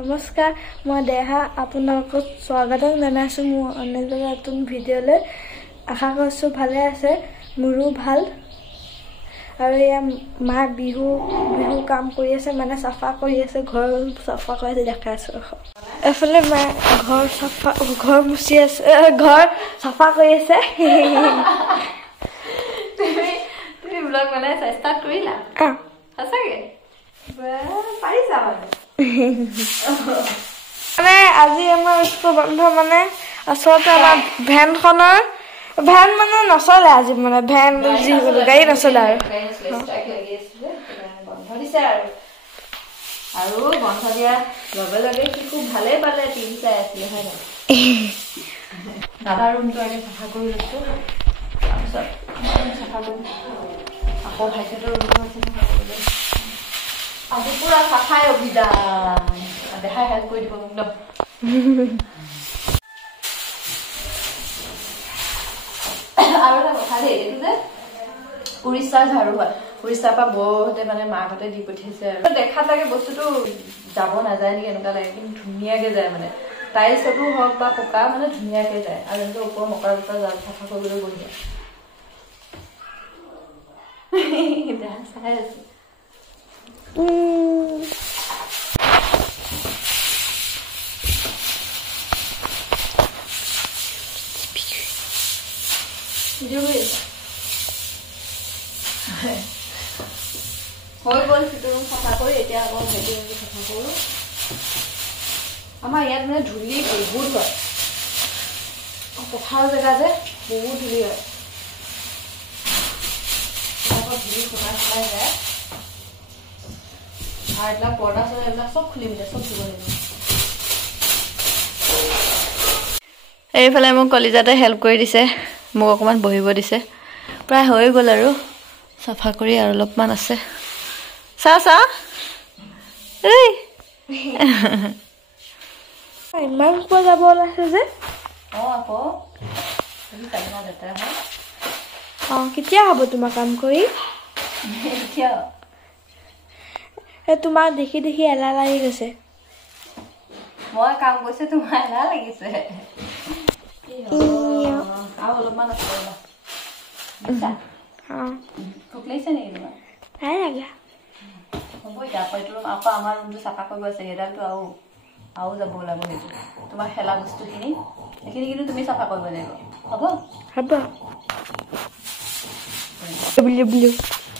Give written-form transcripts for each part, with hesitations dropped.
নমস্কাৰ মই দেহা আপোনালোকক স্বাগতম জনাইছো মোৰ নতুন ভিডিঅ'লৈ আশা কৰিছো ভালে আছে মোৰো ভাল আৰু এয়া মা বিহু কাম কৰি আছে মানে সাফা কৰি আছে ঘৰ সাফা কৰি দেখা আছে এফালে মা ঘৰ মুচি আছে ঘৰ সাফা কৰি আছে তুমি ব্লগ বনাই ষ্টাৰ্ট কৰিলা সঁচাকে পাৰিছা মানে আজি আমাৰ স্কুল বন্ধ মানে আচলতে আমাৰ ভ্যান মানে নচলে আজি মানে ভ্যান যি গাড়ী নচলে আৰু বন্ধ দিয়া লগে লগে কি খুব ভালে পালে টিভি চাই আছিলে হয় না দাদা ৰুমটো আগে চাফা কৰি লৈছো তাৰপিছত চাফা কৰি আকৌ ভাইটিহঁতৰ ৰুমটো আছে চাফা কৰি আজি পুৰা চাফাই অভিযান দেখাই হেল্প কৰি দিব মোক আৰু এটা কথা দেই এইটো যে উৰিষ্যাৰ ঝাৰু হয় উৰিষ্যাৰ পৰা বৌহঁতে মানে মাকহঁতে দি পঠিয়াইছে আৰু দেখাত লাগে বস্তুটো যাব নাযায় নেকি এনেকুৱা লাগে কিন্তু ধুনীয়াকে যায় মানে টাইলছতো হওক বা পকা মানে ধুনীয়াকে যায় আৰু এনেকৈ ওপৰ মকাৰ জাল চাফা কৰিবলৈ বঢ়িয়া চাই আছো হৈ গ'ল সিটো ৰুম চাফা কৰি এতিয়া আকৌ ভাইটি চাফা কৰোঁ আমাৰ ইয়াত মানে ধূলি বহুত হয় পথাৰ জেগা যে বহুত ধূলি হয় ধূলি সোমাই সোমাই যায় আৰু এইবিলাক পৰ্দা চৰ্দা এইবিলাক চব খুলিম দে চব ধুব লাগিব এইফালে মোক কলিজাতে হেল্প কৰি দিছে মোক অকণমান বহিব দিছে প্ৰায় হৈ গ'ল আৰু চাফা কৰি আৰু অলপমান আছে চা এই ইমান কোৱা যাব ওলাইছে যে আকৌ কেতিয়া হ'ব তোমাৰ কাম কৰি তোমাক দেখি দেখি এলাহ লাগি গৈছে মই কাম কৰিছে তোমাৰ এলাহ লাগিছে আৰু অলপমান আছে ভোক লাগিছে নেকি তোমাৰ নাই লাগা হ'ব এতিয়া আকৌ এইটো আকৌ আমাৰ ৰুমটো চাফা কৰিব আছে সেইডালটো আৰু যাব ওলাব সেইটো তোমাৰ খেলা বস্তুখিনি সেইখিনি কিন্তু তুমি চাফা কৰিব লাগিব হ'ব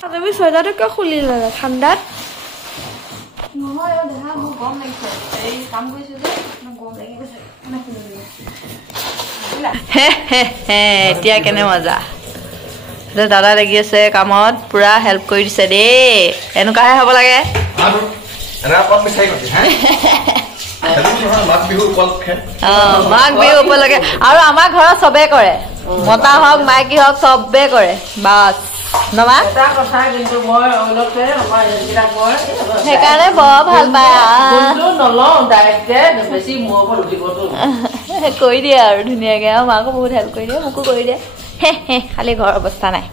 তুমি চুৱেটাৰটো কিয় খুলি ল'লা ঠাণ্ডাত নহয় দেখা মোৰ গৰম লাগিছে এই কাম কৰিছো যে গৰম লাগি গৈছে এতিয়া কেনে মজা দাদা লাগি আছে কামত পুৰা হেল্প কৰি দিছে দেই এনেকুৱাহে হ'ব লাগে মাঘ বিহু উপলক্ষে আৰু আমাৰ ঘৰত চবে কৰে মতা হওক মাইকী হওক চবে কৰে বাছ নমা সেইকাৰণে বৰ ভাল পায় কৰি দিয়ে আৰু ধুনীয়াকে আৰু মাকো বহুত হেল্প কৰি দিয়ে মোকো কৰি দিয়ে খালি ঘৰৰ অৱস্থা নাই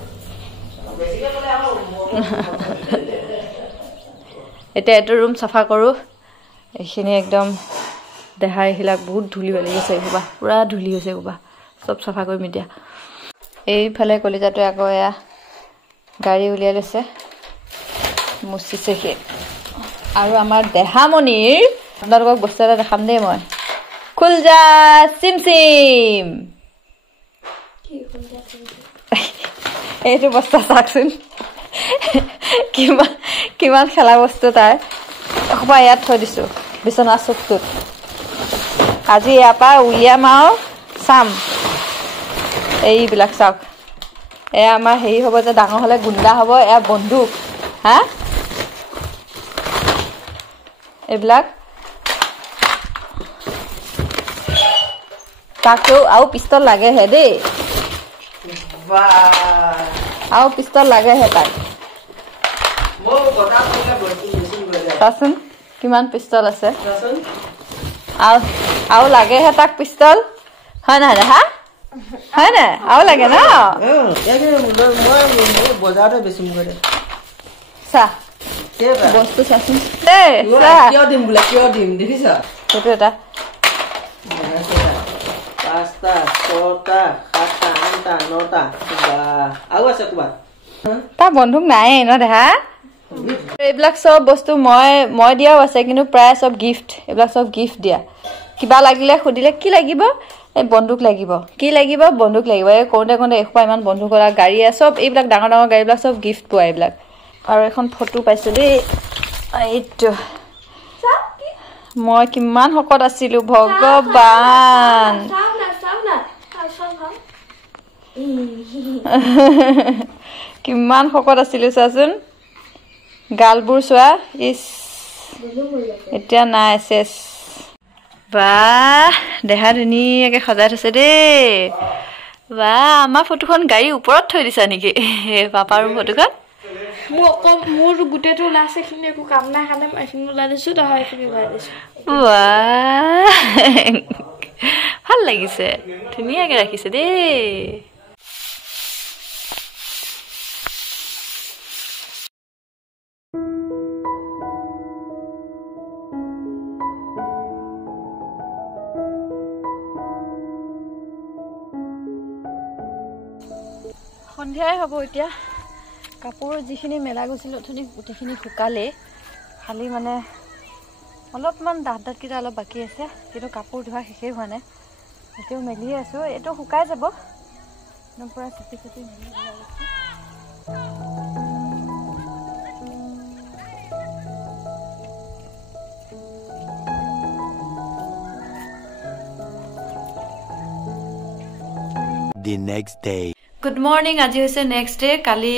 এতিয়া এইটো ৰুম চাফা কৰোঁ এইখিনি একদম দেহাৰ এইবিলাক বহুত ধূলি বালি গৈছে এইসোপা পুৰা ধূলি হৈছে এইসোপা চব চাফা কৰিম এতিয়া এইফালে কলিজাটোৱে আকৌ এয়া গাড়ী উলিয়াই লৈছে মুচিছে সি আৰু আমাৰ দেহামণিৰ আপোনালোকক বস্তু এটা দেখাম দেই মই খুলজা চিম চিম এইটো বস্তা চাওকচোন কিমান খেলা বস্তু তাৰ এসোপা ইয়াত থৈ দিছো বিচনা চুকটোত আজি ইয়াৰ পৰা উলিয়াম আৰু চাম এইবিলাক চাওক এয়া আমাৰ হেৰি হ'ব যে ডাঙৰ হ'লে গুণ্ডা হ'ব এয়া বন্দুক হা এইবিলাক তাকেও আৰু পিষ্টল লাগেহে দেই আৰু পিষ্টল লাগেহে তাক চাচোন কিমান পিষ্টল আছে আৰু লাগেহে তাক পিষ্টল হয় নহয় হা হয় নাই আৰু লাগে ন বজাৰতে বেছি চা বস্তু চাচোন কিয় দিম বোলে কিয় দিম দেখিছ সেইটো এটা 5টা 6টা 7টা 8টা 9টা আৰু আছে ক'ৰবাত তাৰ বন্ধুক নাই ন দেহা এইবিলাক চব বস্তু মই দিয়াও আছে কিন্তু প্ৰায় চব গিফ্ট এইবিলাক চব গিফ্ট দিয়া কিবা লাগিলে সুধিলে কি লাগিব এই বন্দুক লাগিব কি লাগিব বন্দুক লাগিব এই কোনতে এখোপা ইমান বন্দুক কৰা গাড়ী আছে চব এইবিলাক ডাঙৰ ডাঙৰ গাড়ীবিলাক চব গিফ্ট পোৱা এইবিলাক আৰু এখন ফটো পাইছো দেই এইটো মই কিমান শকত আছিলো ভগৱান কিমান শকত আছিলো চাচোন গালবোৰ চোৱা ইছ এতিয়া নাই চেচ বাহ দেহা ধুনীয়াকে সজাই থৈছে দেই বাহ আমাৰ ফটোখন গাড়ীৰ ওপৰত থৈ দিছা নেকি পাপাৰ ফটোখন মোৰ গোটেইটো ওলাইছে এইখিনি একো কাম নাই কাৰণে মই এইখিনি ওলাই দিছো তই এইখিনি ওলাই দিছো ভাল লাগিছে ধুনীয়াকে ৰাখিছে দেই সন্ধিয়াই হ'ব এতিয়া কাপোৰ যিখিনি মেলা গৈছিল অথনি গোটেইখিনি শুকালে খালি মানে অলপমান ডাঠকেইটা অলপ বাকী আছে কিন্তু কাপোৰ ধোৱা শেষেই হোৱা নাই এতিয়াও মেলি আছোঁ এইটো শুকাই যাব একদম পূৰা চুটি চুটি মেলি The next day. Good morning আজি হৈছে নেক্সট ডে কালি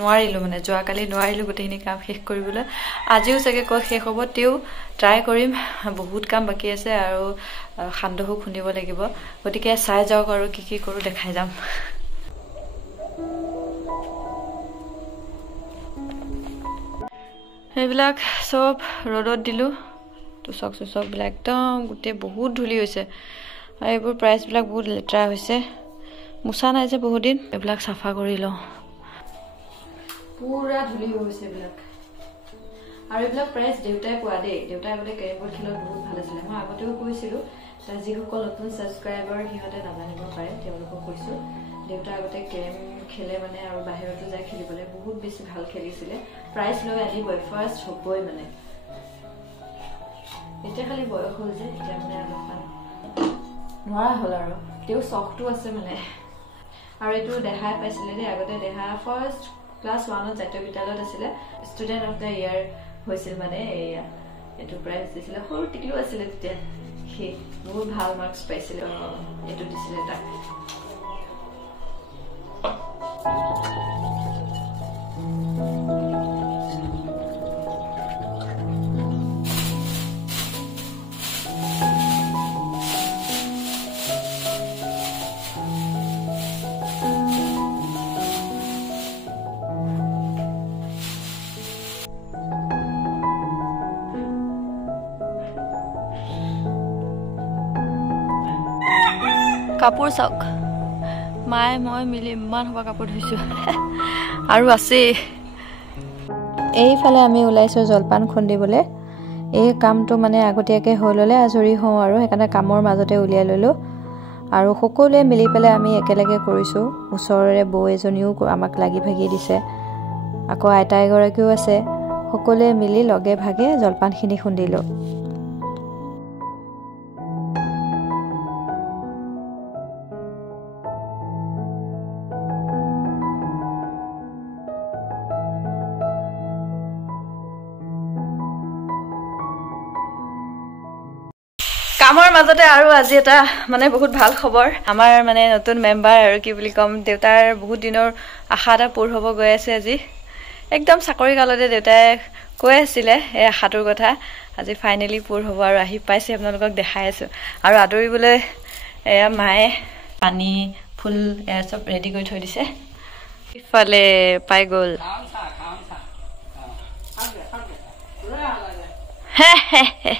নোৱাৰিলোঁ মানে যোৱাকালি নোৱাৰিলোঁ গোটেইখিনি কাম শেষ কৰিবলৈ আজিও চাগে ক'ত শেষ হ'ব তেও ট্ৰাই কৰিম বহুত কাম বাকী আছে আৰু সান্দহো খুন্দিব লাগিব গতিকে চাই যাওক আৰু কি কি কৰোঁ দেখাই যাম সেইবিলাক চব ৰ'দত দিলোঁ তোচক চোচকবিলাক একদম গোটেই বহুত ধূলি হৈছে আৰু এইবোৰ প্ৰাইচবিলাক বহুত লেতেৰা হৈছে মুছা নাই যে বহুত দিন এইবিলাক চাফা কৰি লওঁ পুৰা ধূলি হৈছে এইবিলাক আৰু এইবিলাক প্ৰাইচ দেউতাই কোৱা দেই দেউতাই আগতে কেৰেম বৰ্ড খেলত বহুত ভাল আছিলে মই আগতেও কৈছিলোঁ যিসকল নতুন ছাবস্ক্ৰাইবাৰ সিহঁতে নাজানিব পাৰে তেওঁলোকক কৈছোঁ দেউতাই আগতে কেৰেম খেলে মানে আৰু বাহিৰতো যায় খেলিবলৈ বহুত বেছি ভাল খেলিছিলে প্ৰাইজ লৈ আনিবই ফাৰ্ষ্ট হ'বই মানে এতিয়া খালি বয়স হ'ল যে এতিয়া মানে অলপমান নোৱাৰা হ'ল আৰু তেওঁ চখটো আছে মানে আৰু এইটো দেহাই পাইছিলে দেই আগতে দেহা ফাৰ্ষ্ট ক্লাছ 1ত জাতীয় বিদ্যালয়ত আছিলে ষ্টুডেণ্ট অফ দ্য ইয়াৰ হৈছিল মানে এয়া এইটো প্ৰাইজ দিছিলে সৰু টিকলো আছিলে তেতিয়া সি বহুত ভাল মাৰ্কছ পাইছিলে এইটো দিছিলে তাক কাপোৰ চাওক মায়ে মই মিলি ইমান হোৱা কাপোৰ ধুইছোঁ আৰু আছেই এইফালে আমি ওলাইছোঁ জলপান খুন্দিবলৈ এই কামটো মানে আগতীয়াকৈ হৈ ল'লে আজৰি হওঁ আৰু সেইকাৰণে কামৰ মাজতে উলিয়াই ল'লোঁ আৰু সকলোৱে মিলি পেলাই আমি একেলগে কৰিছোঁ ওচৰৰে বৌ এজনীও আমাক লাগি ভাগি দিছে আকৌ আইতা এগৰাকীও আছে সকলোৱে মিলি লগে ভাগে জলপানখিনি খুন্দিলোঁ কামৰ মাজতে আৰু আজি এটা মানে বহুত ভাল খবৰ আমাৰ মানে নতুন মেম্বাৰ আৰু কি বুলি কম দেউতাৰ বহুত দিনৰ আশা এটা পূৰ হ'ব গৈ আছে আজি একদম চাকৰি কালতে দেউতাই কৈ আছিলে এই আশাটোৰ কথা আজি ফাইনেলি পূৰ হ'ব আৰু আহি পাইছে আপোনালোকক দেখাই আছোঁ আৰু আদৰিবলৈ এয়া মায়ে পানী ফুল এয়া চব ৰেডি কৰি থৈ দিছে ইফালে পাই গ'ল হে হে হে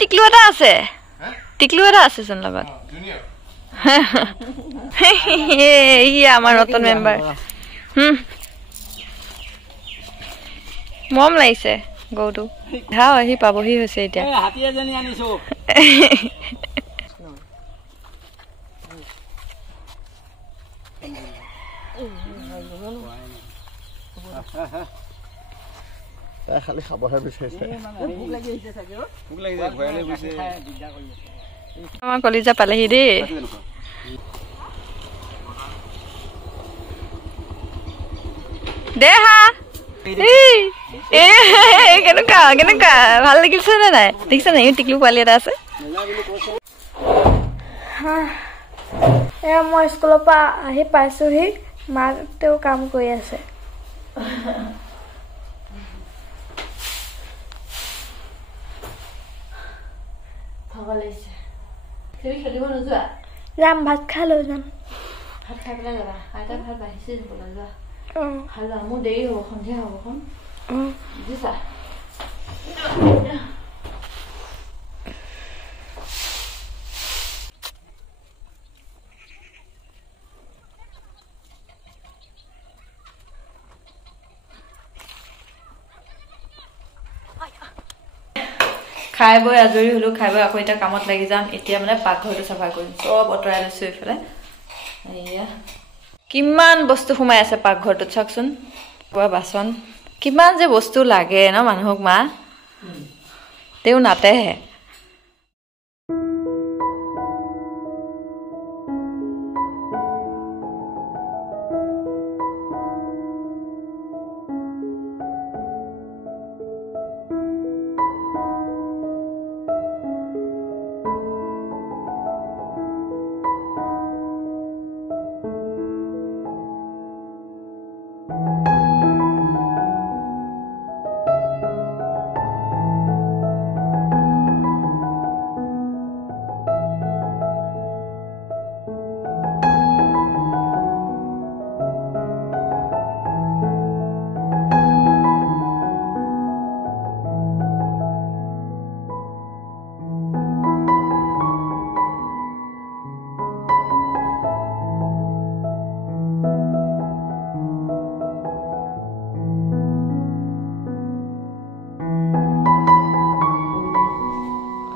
টিকলু এটা আছে টিকলু এটা আছে চোন লগত ই আমাৰ নতুন মেম্বাৰ মৰম লাগিছে গৌটো ঘাও আহি পাবহি হৈছে এতিয়া হাতী এজনী আনিছো খালি খাবহে বিচাৰিছে আমাৰ কলিজা পালেহি দেই দে হা কেনেকুৱা কেনেকুৱা ভাল লাগিছে নে নাই দেখিছা নাই টিকলু পোৱালি এটা আছে এয়া মই স্কুলৰ পৰা আহি পাইছোহি মাকেও কাম কৰি আছে যাম ভাত খাই লৈ যাম ভাত খাই পেলাই যাবা আইতা ভাত বাঢ়িছে যাবলৈ যোৱা ভাল মোৰ দেৰি হ'ব সন্ধিয়া হ'ব খন বুজিছা খাই বৈ আজৰি হলো খাই বৈ আকৌ এতিয়া কামত লাগি যাম এতিয়া মানে পাকঘৰটো চাফা কৰিম চব অতৰাই লৈছো এইফালে এয়া কিমান বস্তু সোমাই আছে পাকঘৰটোত চাওকচোন কোৱা বাচন কিমান যে বস্তু লাগে ন মানুহক মা তেও নাতেহে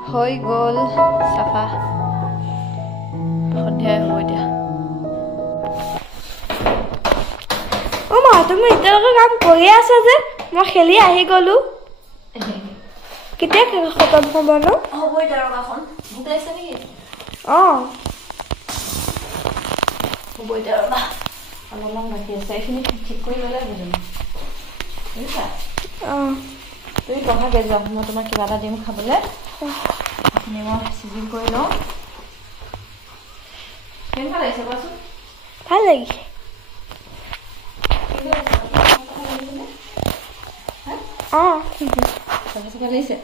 হৈ গ'ল চাফা সন্ধিয়াই হ'ব এতিয়া মা তুমি এতিয়ালৈকে কাম কৰি আছা যে মই খেলি আহি গ'লো কেতিয়া খতম হ'ব ন হ'ব এতিয়া ৰবাখন ভোক লাগিছে নেকি হ'ব এতিয়া ৰবা অলপমান বাকী আছে এইখিনি ঠিক কৰি ল'লে বুজিম বুজিছা তুমি বহাগে যাওঁ মই তোমাক কিবা এটা দিম খাবলৈ এইখিনি মই চিজিল কৰি লওঁ কেনেকুৱা লাগিছে কোৱাচোন ভাল লাগিছে চাফা লাগিছে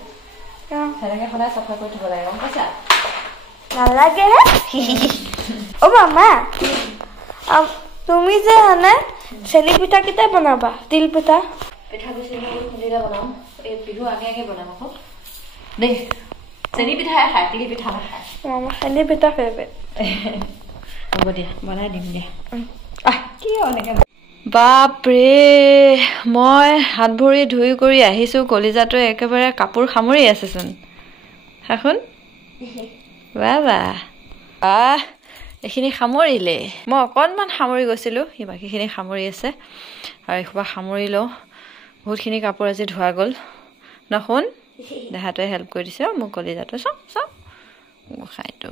সেনেকৈ সদায় চাফা কৰি থ'ব লাগে গম পাইছা নালাগে মামা তুমি যে মানে চেনি পিঠা কেতিয়া বনাবা তিল পিঠা পিঠাগুড়ি খুন্দিলে বনাম এই বিহু আগে আগে বনাম আকৌ দেই চেনি পিঠাই খায় তিল পিঠা নাখায় চেনি পিঠা ফেভৰেট হ'ব দিয়া বনাই দিম দিয়া কি এনেকৈ বাপৰে মই হাত ভৰি ধুই কৰি আহিছোঁ কলিজাটোৱে একেবাৰে কাপোৰ সামৰি আছেচোন শাখোন বাবা এইখিনি সামৰিলে মই অকণমান সামৰি গৈছিলোঁ সি বাকীখিনি সামৰি আছে আৰু এইসোপা সামৰি লওঁ বহুতখিনি কাপোৰ আজি ধোৱা গ'ল নশুন দেহাটোৱে হেল্প কৰি দিছে মোক কলিজাটো চাওঁ খাইটো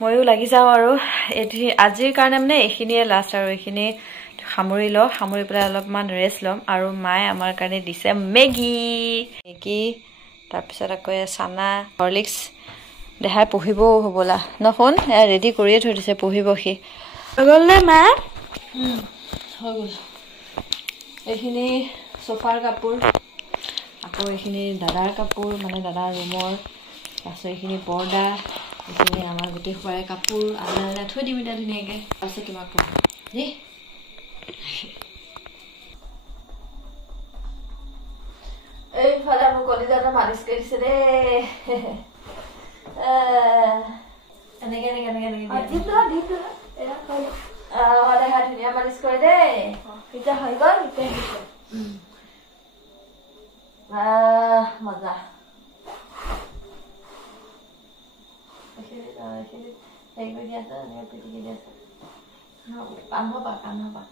ময়ো লাগি যাওঁ আৰু আজিৰ কাৰণে মানে এইখিনিয়ে লাষ্ট আৰু এইখিনি সামৰি লওঁ সামৰি পেলাই অলপমান ৰেষ্ট ল'ম আৰু মায়ে আমাৰ কাৰণে দিছে মেগী তাৰপিছত আকৌ চানা হৰলিক্স দেহাই পঢ়িবও হ'বলা নশুন ৰেডি কৰিয়ে থৈ দিছে পঢ়িব সি গ'লনে মা হৈ গ'ল এইখিনি চোফাৰ কাপোৰ আকৌ এইখিনি দাদাৰ কাপোৰ মানে দাদাৰ ৰুমৰ তাৰপিছত এইখিনি পৰ্দা এইখিনি আমাৰ গোটেই খোৱাই কাপোৰ আলনা থৈ দিম এতিয়া ধুনীয়াকৈ তাৰপিছত তোমাক ক'ম দেই এইফালে মোৰ কলিজাটো মালিচ কৰি দিছে দেই এনেকে এনেকে এনেকে এনেকে দিটো এয়া হ'ল দেহা ধুনীয়া মালিচ কৰে দেই এতিয়া হৈ গ'ল এতিয়া দিছে মজা হেৰি কৰি দিয়া আছে এনেকে পিটিকি দিয়া আছে কাম হবা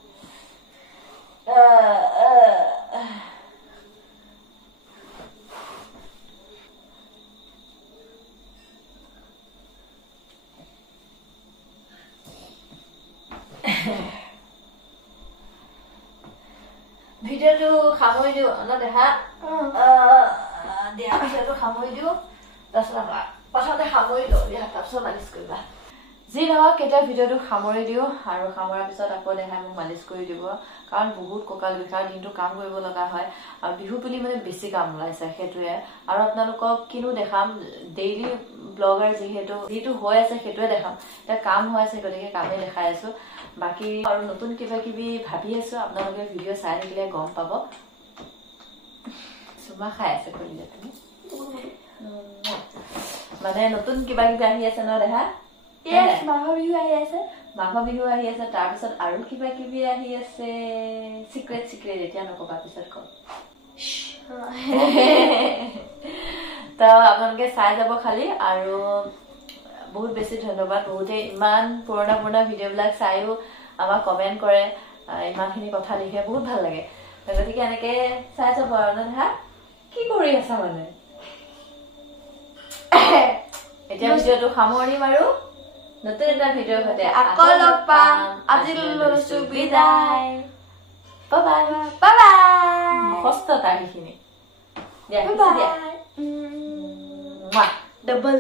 ভিডিঅ'টো সামৰি দিওঁ ন দেহা দিয়া ভিডিঅ'টো সামৰি দিওঁ তাৰপিছত প্ৰথমতে সামৰি লওঁ দিয়া তাৰপিছত মালিচ কৰিবা যি নহওক কেতিয়া ভিডিঅ'টো সামৰি দিওঁ আৰু সামৰাৰ পিছত আকৌ দেহাই মোক মালিচ কৰি দিব কাৰণ বহুত কঁকাল বিষাৰ দিনটো কাম কৰিব লগা হয় আৰু বিহু বুলি মানে বেছি কাম ওলাইছে সেইটোৱে আৰু আপোনালোকক কিনো দেখাম ডেইলি ব্লগাৰ যিটো হৈ আছে সেইটোৱে দেখাম এতিয়া কাম হৈ আছে গতিকে কামেই দেখাই আছো বাকী আৰু নতুন কিবা কিবি ভাবি আছো আপোনালোকে ভিডিঅ' চাই থাকিলে গম পাব চুমা খাই আছে কৰিলে তুমি মানে নতুন কিবা কিবি আহি আছে ন দেহা মাঘৰ বিহু আহি আছে তাৰপিছত আৰু কিবা কিবি আহি আছে চিক্ৰেট এতিয়া নকবা পিছত কম তো আপোনালোকে চাই যাব খালি আৰু বহুত বেছি ধন্যবাদ বহুতে ইমান পুৰণা ভিডিঅ'বিলাক চাইও আমাক কমেণ্ট কৰে ইমানখিনি কথা লিখে বহুত ভাল লাগে গতিকে এনেকে চাই যাব আৰু দেহা কি কৰি আছা মানে এতিয়া ভিডিঅ'টো সামৰিম আৰু নতুন এটা ভিডিঅ'ৰ সৈতে আকৌ লগ পাম আজিলৈ লৈছো বিদায় বাই মুখস্থ তাৰ সেইখিনি দিয়া ডাবল